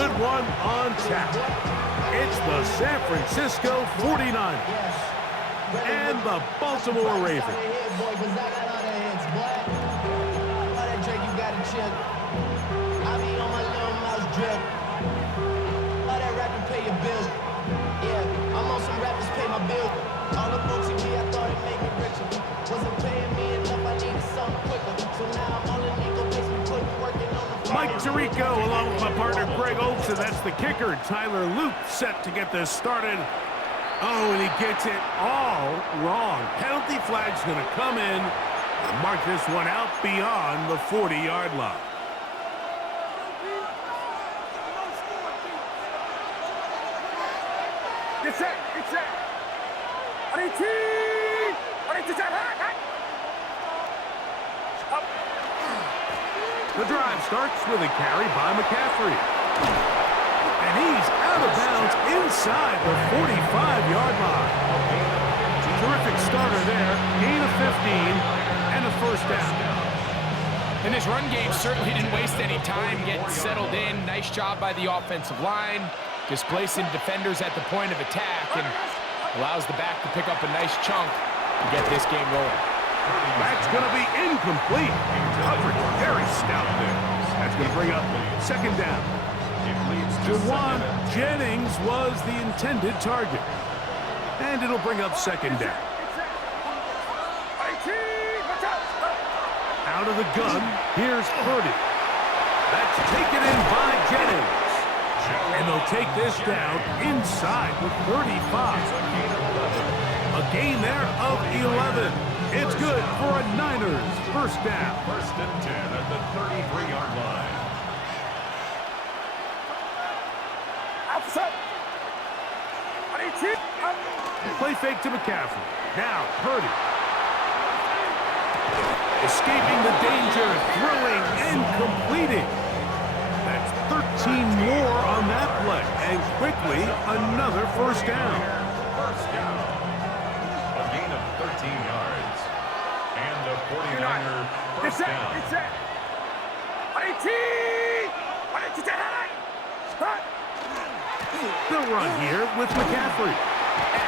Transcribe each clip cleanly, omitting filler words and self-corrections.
good one on tap. It's the San Francisco 49ers and the Baltimore Ravens. All the books in me, I thought it made me richer. Wasn't paying me enough, I needed something quicker. So now I'm all in legal basement, putting working on the Mike Tirico along with my partner Greg Olson. That's the kicker. Tyler Luke set to get this started. Oh, and he gets it all wrong. Penalty flag's going to come in and mark this one out beyond the 40-yard line. It's it. The drive starts with a carry by McCaffrey. And he's out of bounds inside the 45-yard line. Terrific starter there. Gain of 15 and a first down. And this run game certainly didn't waste any time getting settled in. Nice job by the offensive line, displacing defenders at the point of attack, and allows the back to pick up a nice chunk to get this game rolling. That's going to be incomplete. Coverage very stout there. That's going to bring up second down. Jawan Jennings was the intended target. And it'll bring up second down. Out of the gun, here's Purdy. That's taken in by Jennings. And they'll take this down inside the 35. A gain there of 11. It's good for a Niners first down. First and 10 at the 33-yard line. Play fake to McCaffrey. Now Purdy. Escaping the danger, throwing and completing. That's 13 more on that play. And quickly, another first down. First down. A gain of 13 yards. And a 49er first down. They'll run here with McCaffrey.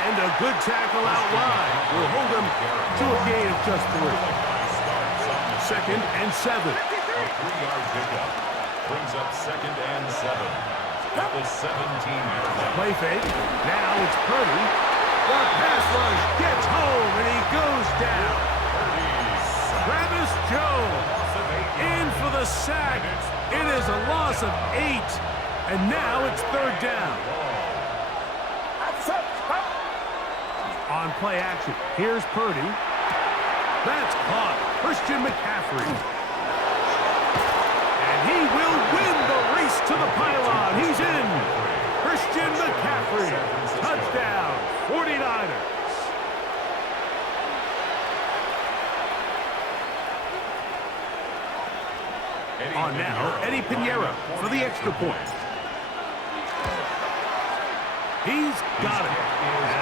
And a good tackle out wide will hold them to a gain of just 3. Second and 7. A 3-yard pickup brings up second and 7 at the 17-yard line. Play fake. Now it's Purdy. The pass rush gets home and he goes down. Travis Jones in for the sack. It is a loss of 8. And now it's third down. On play action, here's Purdy. That's caught. Christian McCaffrey. And he will win the race to the pylon. He's in. Christian McCaffrey. Touchdown, 49ers. On now, Eddie Pinheiro for the extra point. He's got it.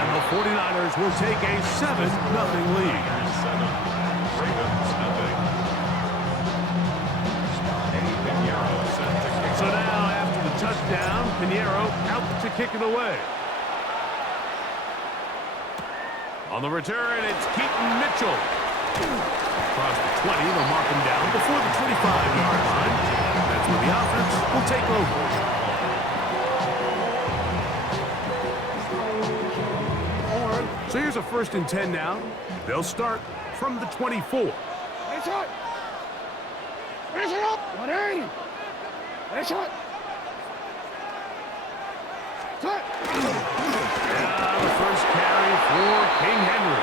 And the 49ers will take a 7-0 lead. So now, after the touchdown, Pinheiro out to kick it away. On the return, it's Keaton Mitchell. Across the 20, they'll mark him down before the 25-yard line. That's where the offense will take over. So here's a first and 10 now. They'll start from the 24. Finish it up. 180. Finish it. The first carry for King Henry.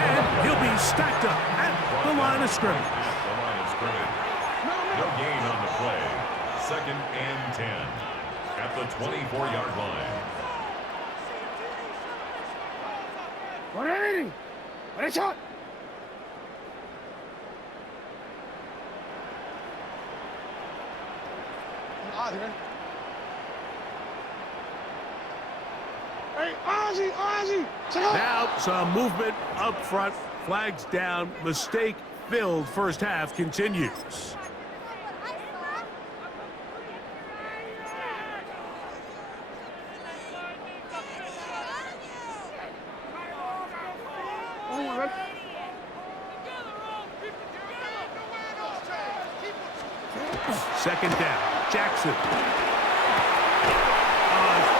And he'll be stacked up at the line of scrimmage. No gain on the play. Second and 10 at the 24-yard line. 180. Finish it. Hey, Ozzie. Now some movement up front. Flags down. Mistake-filled first half continues. second down. Jackson. His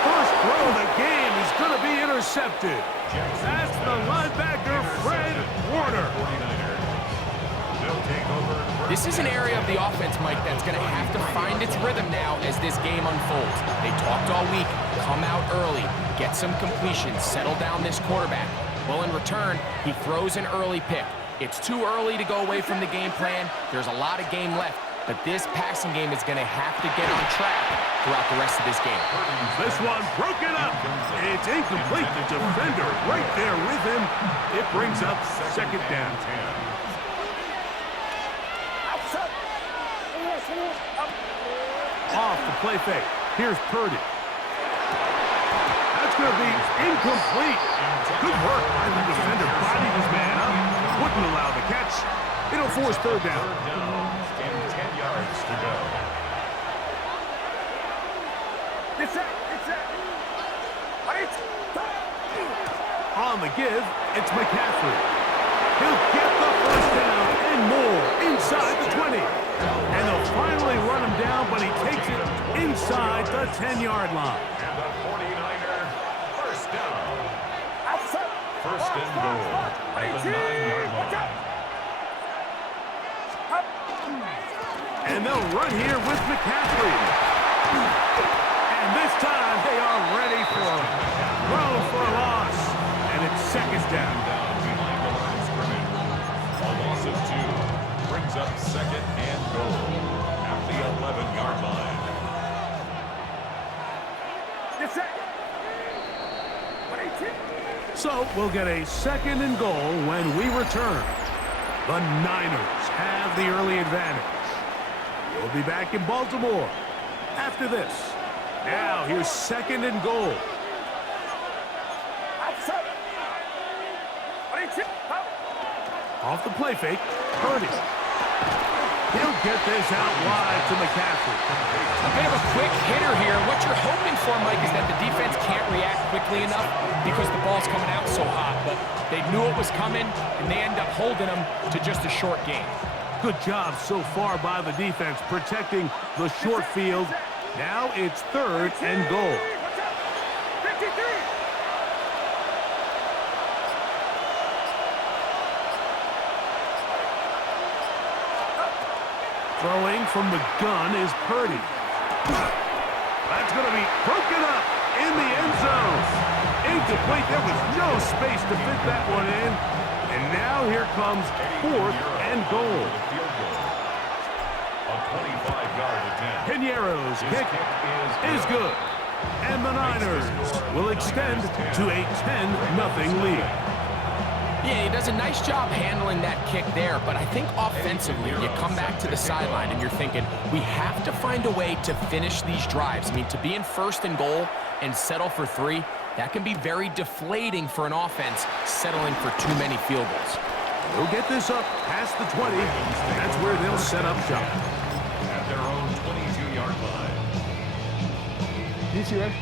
first throw of the game is going to be intercepted. That's the linebacker, Fred Warner. This is an area of the offense, Mike, that's going to have to find its rhythm now as this game unfolds. They talked all week, come out early, get some completions, settle down this quarterback. Well, in return, he throws an early pick. It's too early to go away from the game plan. There's a lot of game left, but this passing game is going to have to get on track throughout the rest of this game. This one broken up. It's incomplete. The defender right there with him. It brings up second down. Off the play fake. Here's Purdy. That's going to be incomplete. Good work by the defender. Bodied his man up. Wouldn't allow the catch. It'll force third down. And 10 yards to go. On the give, it's McCaffrey. He'll get the first down and more inside the 20. And they'll finally run him down, but he takes it inside the 10-yard line. And the 49er first down. First and goal at the 9-yard line. And they'll run here with McCaffrey. And this time they are ready for him. Throw for a loss. And it's second down. Down behind the line of scrimmage. A loss of 2 brings up second and goal at the 11-yard line. So we'll get a second and goal when we return. The Niners have the early advantage. We'll be back in Baltimore after this. Now here's second and goal. Off the play fake, Purdy. He'll get this out wide to McCaffrey. A bit of a quick hitter here. What you're hoping for, Mike, is that the defense can't react quickly enough because the ball's coming out so hot. But they knew it was coming, and they end up holding them to just a short gain. Good job so far by the defense protecting the short field. Now it's third and goal. Throwing from the gun is Purdy. That's going to be broken up in the end zone. Incomplete. There was no space to fit that one in. And now here comes fourth and goal. A 25-yard attempt. Piñeiro's kick is good. And the Niners will extend to a 10-0 lead. Yeah, he does a nice job handling that kick there, but I think offensively, you come back to the sideline and you're thinking, we have to find a way to finish these drives. I mean, to be in first and goal and settle for 3, that can be very deflating for an offense settling for too many field goals. They'll get this up past the 20. That's where they'll set up shop. At their own 22-yard line.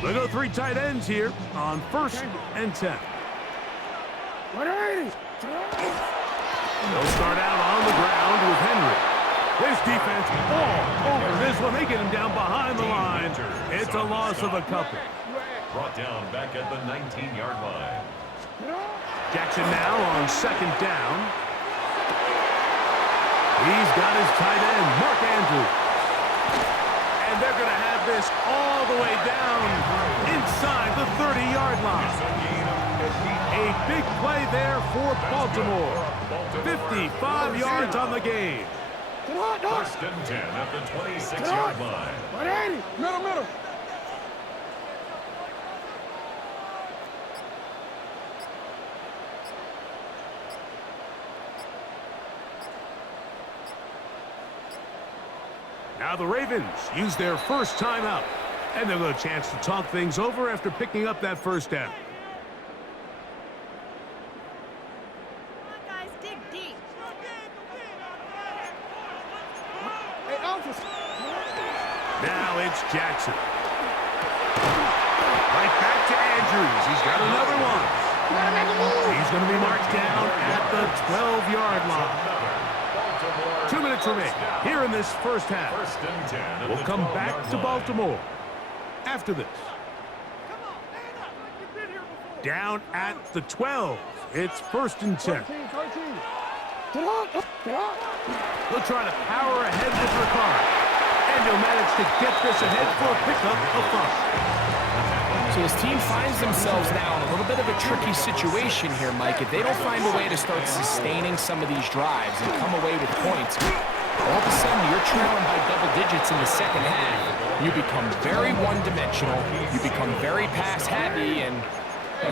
They go 3 tight ends here on first and 10. They'll start out on the ground with Henry. This defense all over this one. They get him down behind the line. It's a loss of a couple. Brought down back at the 19-yard line. Jackson now on second down. He's got his tight end, Mark Andrews. And they're going to have this all the way down inside the 30-yard line. A big play there for Baltimore. 55 yards on the game. First and 10 at the 26-yard line. Middle. Now the Ravens use their first timeout. And they'll get a chance to talk things over after picking up that first down. Now it's Jackson. Right back to Andrews. He's got another one. He's going to be marked down at the 12-yard line. board. 2 minutes remain here in this first half. First and 10 at We'll the come 12-yard back to line. Baltimore after this. Down at the 12. It's first and 10. 13. Get on. Get on. They'll try to power ahead with Ricard. And he'll manage to get this ahead for a pickup of 5. So this team finds themselves now in a little bit of a tricky situation here, Mike. If they don't find a way to start sustaining some of these drives and come away with points, all of a sudden you're trailing by double digits in the second half. You become very one-dimensional. You become very pass-heavy, and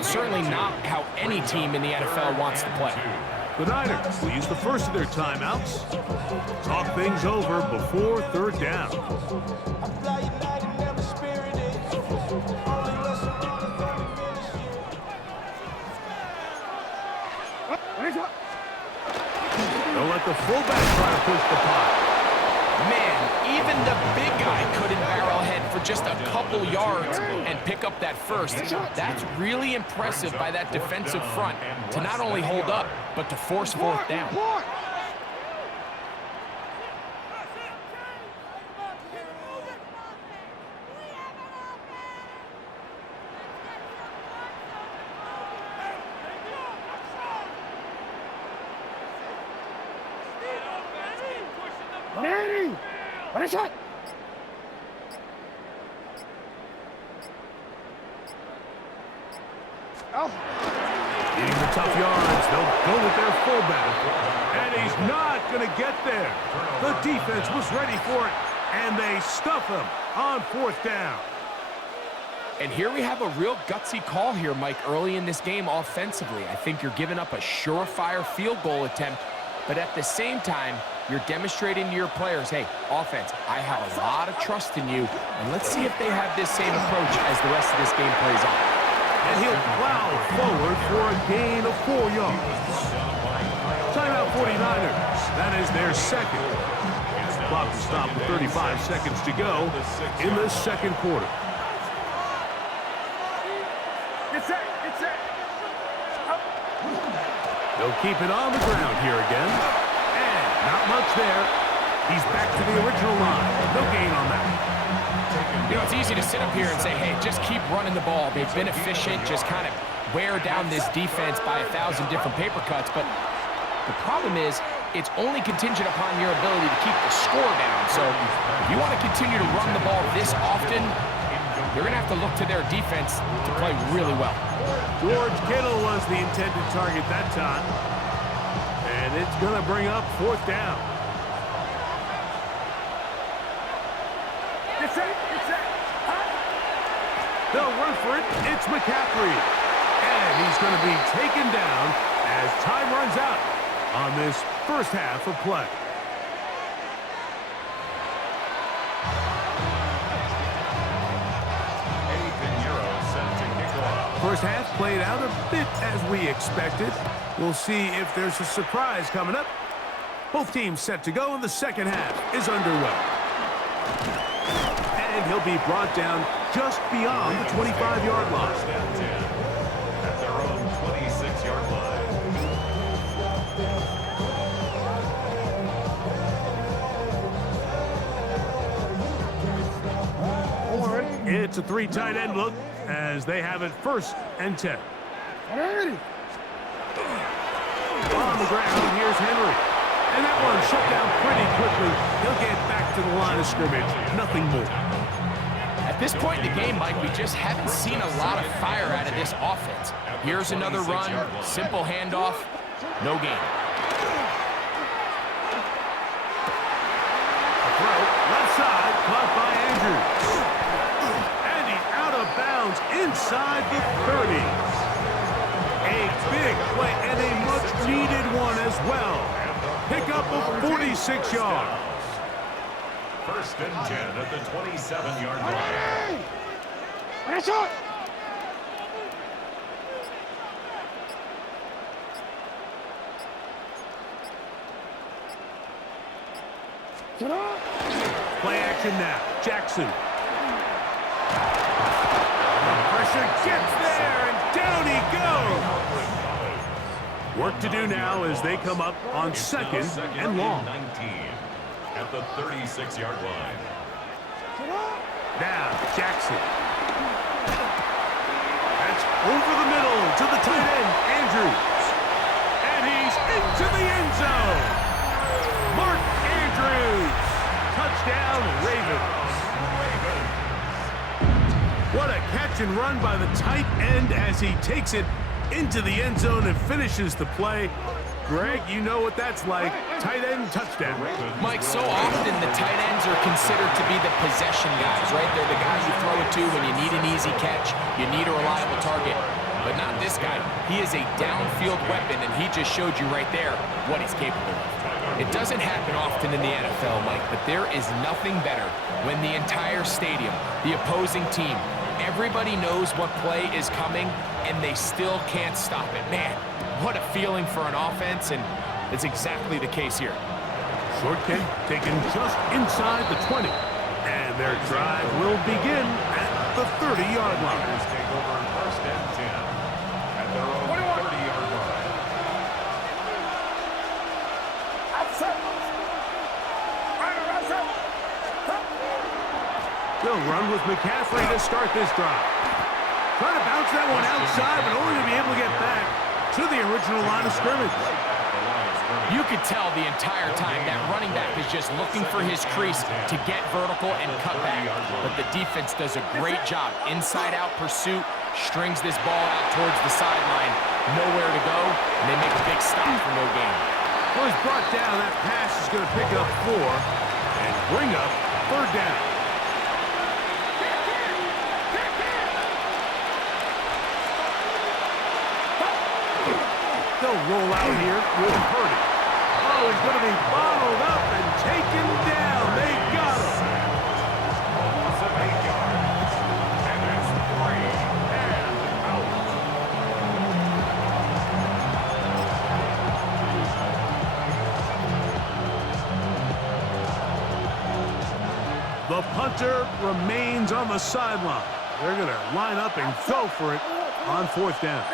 certainly not how any team in the NFL wants to play. The Niners will use the first of their timeouts. Talk things over before third down. Fly United, never spirited. Only lesson on the 30 minutes. They'll let the fullback try to push the pot. Man, even the big guy couldn't barrel ahead for just a couple yards and pick up that first. That's really impressive by that defensive front to not only hold up, but to force fourth down. Manny! What is it? Oh. Needing the tough yards, they'll go with their fullback. And he's not going to get there. The defense was ready for it, and they stuff him on fourth down. And here we have a real gutsy call here, Mike, early in this game offensively. I think you're giving up a surefire field goal attempt, but at the same time, you're demonstrating to your players, hey, offense, I have a lot of trust in you, and let's see if they have this same approach as the rest of this game plays out. And he'll plow forward for a gain of 4 yards. Timeout 49ers. That is their second. Clock will stop with 35 seconds to go in the second quarter. It's it. They'll keep it on the ground here again. And not much there. He's back to the original line. No gain on that. You know, it's easy to sit up here and say, hey, just keep running the ball. They've been efficient, just kind of wear down this defense by 1,000 different paper cuts. But the problem is, it's only contingent upon your ability to keep the score down. So if you want to continue to run the ball this often, you're going to have to look to their defense to play really well. George Kittle was the intended target that time. And it's going to bring up fourth down. It's it. They'll run for it. It's McCaffrey. And he's going to be taken down as time runs out on this first half of play. First half played out a bit as we expected. We'll see if there's a surprise coming up. Both teams set to go, and the second half is underway. And he'll be brought down just beyond the 25-yard line. At their own 26-yard line. It's a 3 tight end look as they have it first and 10. Ready. On the ground, here's Henry. And that one shut down pretty quickly. He'll get back to the line of scrimmage. Nothing more. At this point in the game, Mike, we just haven't seen a lot of fire out of this offense. Here's another run, simple handoff, no gain. Throw, left side, caught by Andrews. And he's out of bounds inside the 30. A big play and a much-needed one as well. Pick up of 46 yards. First and 10 at the 27-yard line. It's it. Get up. Play action now. Jackson. The pressure gets there, and down he goes. Work to do now as they come up on second and long. 19 at the 36-yard line. Now, Jackson. That's over the middle to the tight end, Andrews. And he's into the end zone. Mark Andrews. Touchdown, Ravens. What a catch and run by the tight end as he takes it into the end zone and finishes the play. Greg, you know what that's like. Tight end touchdown. Mike, so often the tight ends are considered to be the possession guys, right? They're the guys you throw it to when you need an easy catch, you need a reliable target. But not this guy. He is a downfield weapon, and he just showed you right there what he's capable of. It doesn't happen often in the NFL, Mike, but there is nothing better when the entire stadium, the opposing team, everybody knows what play is coming, and they still can't stop it. Man, what a feeling for an offense, and it's exactly the case here. Short kick taken just inside the 20. And their drive will begin at the 30-yard line. Take over first and 10 at their own 30-yard line. They'll run with McCaffrey to start this drive. Trying to bounce that one outside, but only to be able to get back to the original line of scrimmage. You could tell the entire time that running back is just looking for his crease to get vertical and cut back. But the defense does a great job. Inside-out pursuit, strings this ball out towards the sideline. Nowhere to go, and they make a big stop for no gain. Well, he's brought down. That pass is going to pick up 4 and bring up third down. They'll roll out here with Purdy. Oh, he's going to be bottled up and taken down. They got him. Loss of 8 yards. And it's 3 and out. The punter remains on the sideline. They're going to line up and go for it on fourth down.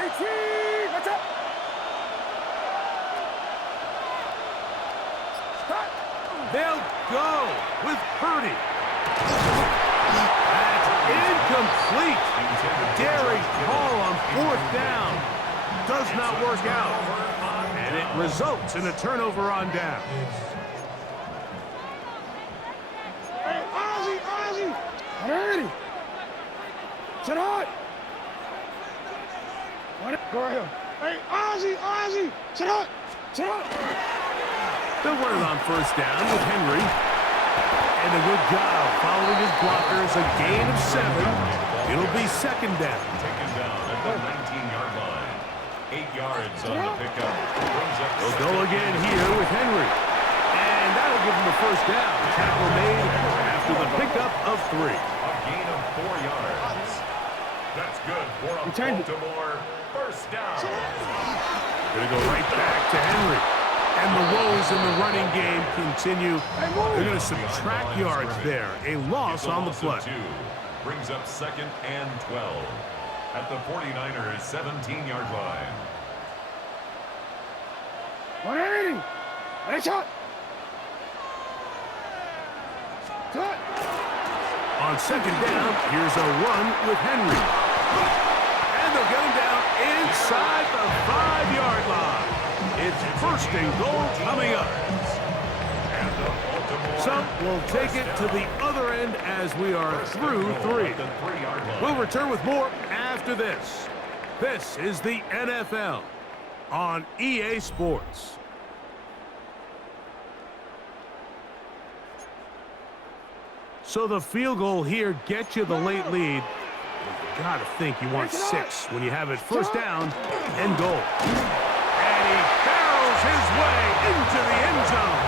They'll go with Purdy. That's incomplete. Daring call on fourth down. Does not work out. And it results in a turnover on down. Hey, Ozzie! Ready! Sit hot! Go ahead. Hey, Ozzie! Sit hot! They'll run it on first down with Henry. And a good job following his blockers. A gain of 7. It'll be second down. Taken down at the 19-yard line. 8 yards on the pickup. Brings up They'll go again here with Henry. And that'll give him the first down. Tackle made after the pickup of 3. a gain of 4 yards. That's good for a Baltimore first down. Gonna go right back to Henry. And the woes in the running game continue. They're going to subtract yards there. A loss on the play. 2 brings up second and 12 at the 49ers 17-yard line. 180! Hey, shot! Cut! On second down, here's a run with Henry. And they'll get him down inside the 5-yard line. It's first and goal coming up. So we'll take it to the other end as we are through 3. We'll return with more after this. This is the NFL on EA Sports. So the field goal here gets you the late lead. You gotta think you want 6 when you have it first down and goal. And he barrels his way into the end zone.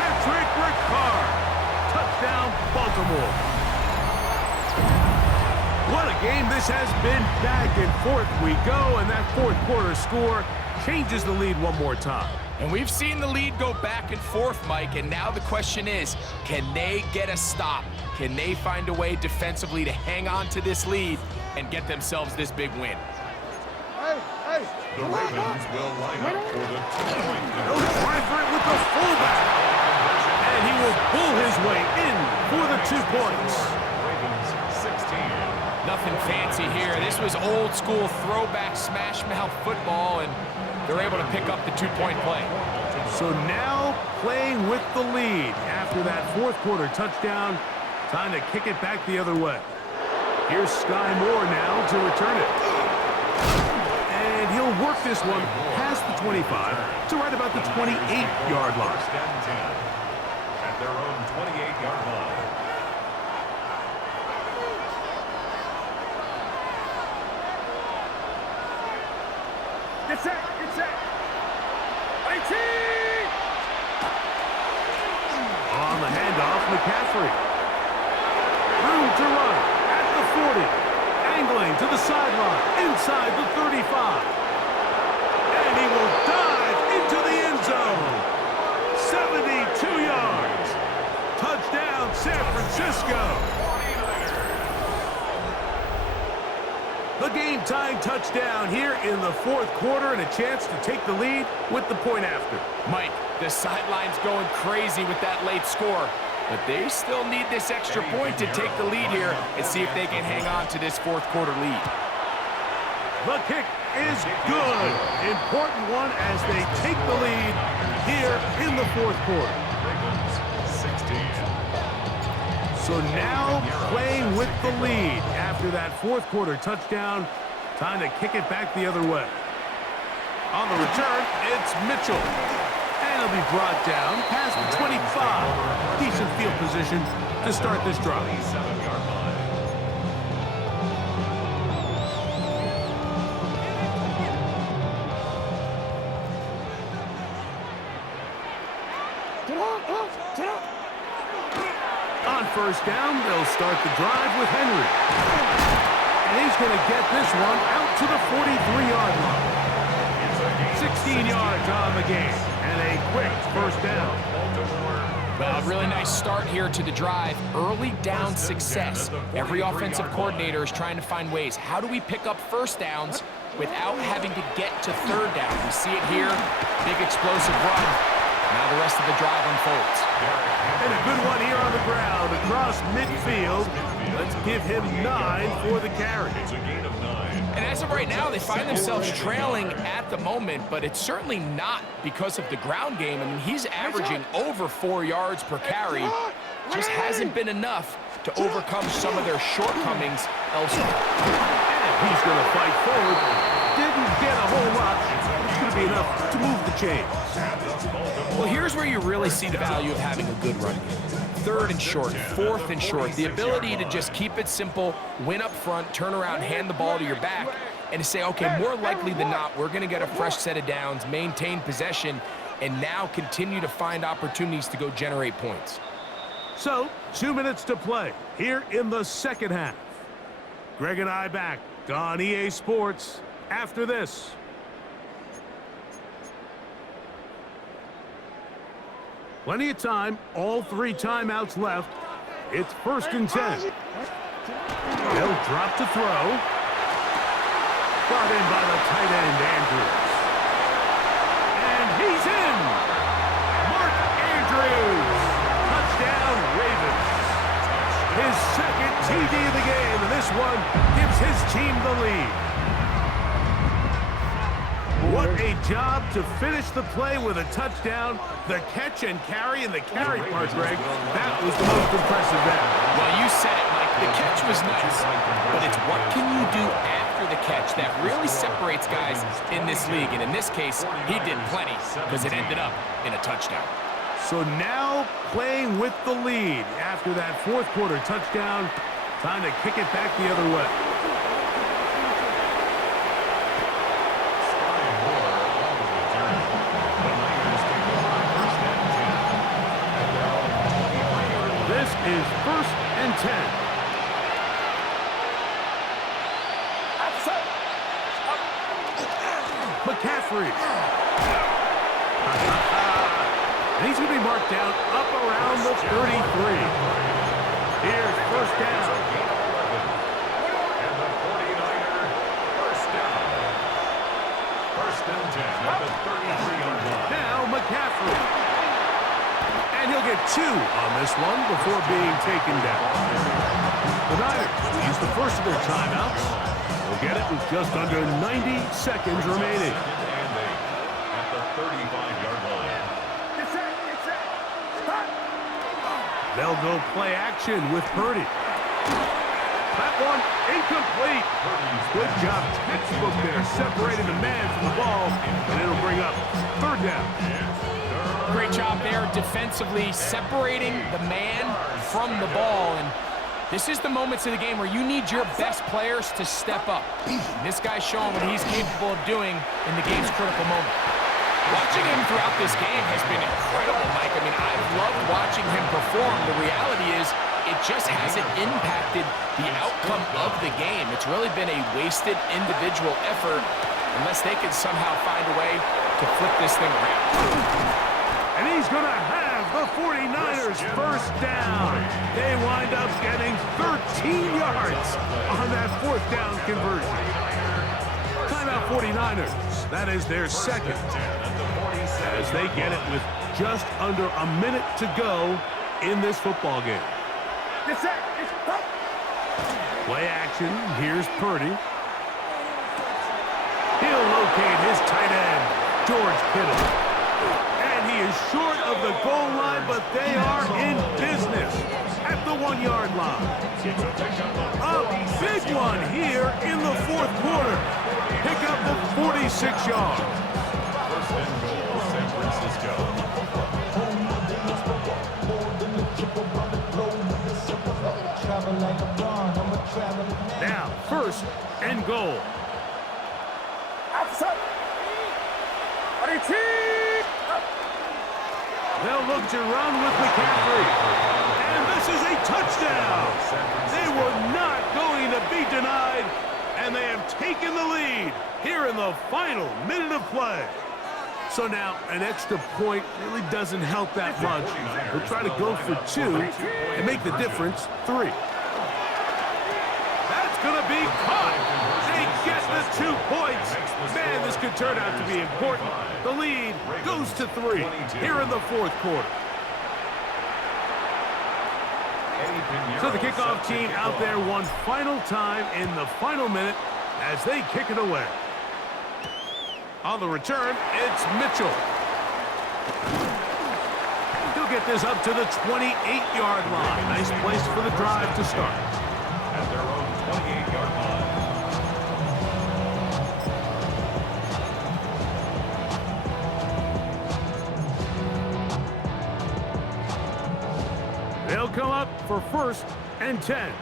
Patrick Ricard, touchdown Baltimore. What a game this has been. Back and forth we go, and that fourth quarter score changes the lead one more time. And we've seen the lead go back and forth, Mike, and now the question is, can they get a stop? Can they find a way defensively to hang on to this lead and get themselves this big win? Hey, The Ravens will line up for the 2-point They'll try for it with the fullback. And he will pull his way in for the 2 points. Ravens 16. Nothing fancy here. This was old school throwback smash mouth football, and they're able to pick up the 2-point play. So now playing with the lead after that fourth quarter touchdown. Time to kick it back the other way. Here's Sky Moore now to return it. And he'll work this one past the 25 to right about the 28-yard line. First and 10 at their own 28-yard line. Get set, get set. On the handoff, McCaffrey. Room to run at the 40. Angling to the sideline, inside the 35. And he will dive into the end zone. 72 yards. Touchdown, San Francisco. The game-tying touchdown here in the fourth quarter and a chance to take the lead with the point after. Mike, the sideline's going crazy with that late score, but they still need this extra point to take the lead here and see if they can hang on to this fourth quarter lead. The kick is good. Important one as they take the lead here in the fourth quarter. Ravens 16. So now playing with the lead after that fourth quarter touchdown. Time to kick it back the other way. On the return, it's Mitchell. And he'll be brought down past the 25. Decent field position to start this drive. 27-yard line. On first down, they'll start the drive with Henry. And he's going to get this one out to the 43-yard line. 16 yards on the game, and a quick first down. Well, a really nice start here to the drive. Early down success. Every offensive coordinator is trying to find ways. How do we pick up first downs without having to get to third down? We see it here. Big explosive run. Now the rest of the drive unfolds. And a good one here on the ground across midfield. Let's give him 9 for the carry. It's a gain of 9. And as of right now, they find themselves trailing at the moment, but it's certainly not because of the ground game. I mean, he's averaging over 4 yards per carry. Just hasn't been enough to overcome some of their shortcomings elsewhere. And he's going to fight forward. Didn't get a whole lot. It's going to be enough to move the chains. Well, here's where you really see the value of having a good run game. Third and short, fourth and short, the ability to just keep it simple, win up front, turn around, hand the ball to your back, and to say, okay, more likely than not, we're going to get a fresh set of downs, maintain possession, and now continue to find opportunities to go generate points. So, 2 minutes to play here in the second half. Greg and I back on EA Sports after this. Plenty of time, all 3 timeouts left. It's first and 10. They'll drop to throw. Brought in by the tight end, Andrews. And he's in! Mark Andrews! Touchdown, Ravens. His second TD of the game, and this one gives his team the lead. What a job to finish the play with a touchdown. The catch and carry, and the carry part, Greg, that was the most impressive there. Well, you said it, Mike. The catch was nice, but it's what can you do after the catch that really separates guys in this league. And in this case, he did plenty because it ended up in a touchdown. So now playing with the lead after that fourth quarter touchdown. Time to kick it back the other way. Is first and 10. McCaffrey. And he's going to be marked down up around the 33. Here's first down. And the 49er first down. 2 on this one before being taken down. The Niners will use the first of their timeouts. We'll get it with just under 90 seconds remaining. And 8 at the 35-yard line. They'll go play action with Purdy. That one incomplete. Good job, textbook there, separating the man from the ball, and it'll bring up 3rd down. Great job there defensively, separating the man from the ball. And this is the moments of the game where you need your best players to step up. This guy's showing what he's capable of doing in the game's critical moment. Watching him throughout this game has been incredible, Mike. I mean, I've loved watching him perform. The reality is it just hasn't impacted the outcome of the game. It's really been a wasted individual effort unless they can somehow find a way to flip this thing around. And he's going to have the 49ers first down. They wind up getting 13 yards on that 4th down conversion. Timeout 49ers. That is their second. As they get it with just under a minute to go in this football game. Play action. Here's Purdy. He'll locate his tight end, George Kittle. And he is short of the goal line, but they are in business at the 1-yard line. A big one here in the 4th quarter. Pick up the 46 yards. First and goal, San Francisco. Now, 1st and goal. They'll look to run with McCaffrey. And this is a touchdown. They were not going to be denied, and they have taken the lead here in the final minute of play. So now an extra point really doesn't help that much. They'll try to go for 2 and make the difference 3. That's going to be caught. They get the 2 points. Man, this could turn out to be important. The lead goes to 3 here in the 4th quarter. So the kickoff team out there one final time in the final minute as they kick it away. On the return, it's Mitchell. He'll get this up to the 28-yard line. Nice place for the drive to start. At their own 28-yard line. They'll come up for 1st and 10.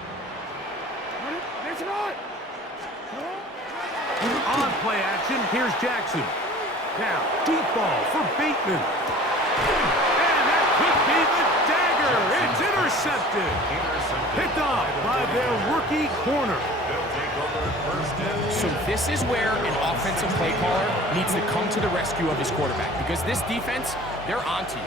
On play action, here's Jackson. Now, deep ball for Bateman. And that could be the dagger. It's intercepted. Picked off by their rookie corner. So this is where an offensive play caller needs to come to the rescue of his quarterback, because this defense, they're onto you.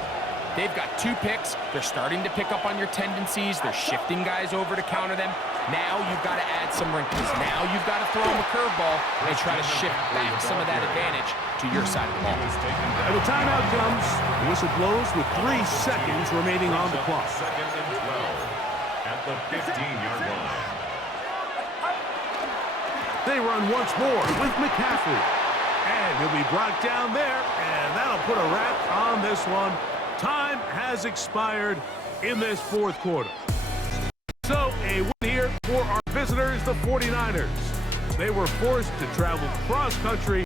They've got 2 picks. They're starting to pick up on your tendencies. They're shifting guys over to counter them. Now you've got to add some wrinkles. Now you've got to throw them a curveball and try to shift back some of that advantage to your side of the ball. And the timeout comes. The whistle blows with 3 seconds remaining on the clock. 2nd and 12 at the 15-yard line. They run once more with McCaffrey. And he'll be brought down there, and that'll put a wrap on this one. Time has expired in this 4th quarter. So a win here for our visitors, the 49ers. They were forced to travel cross-country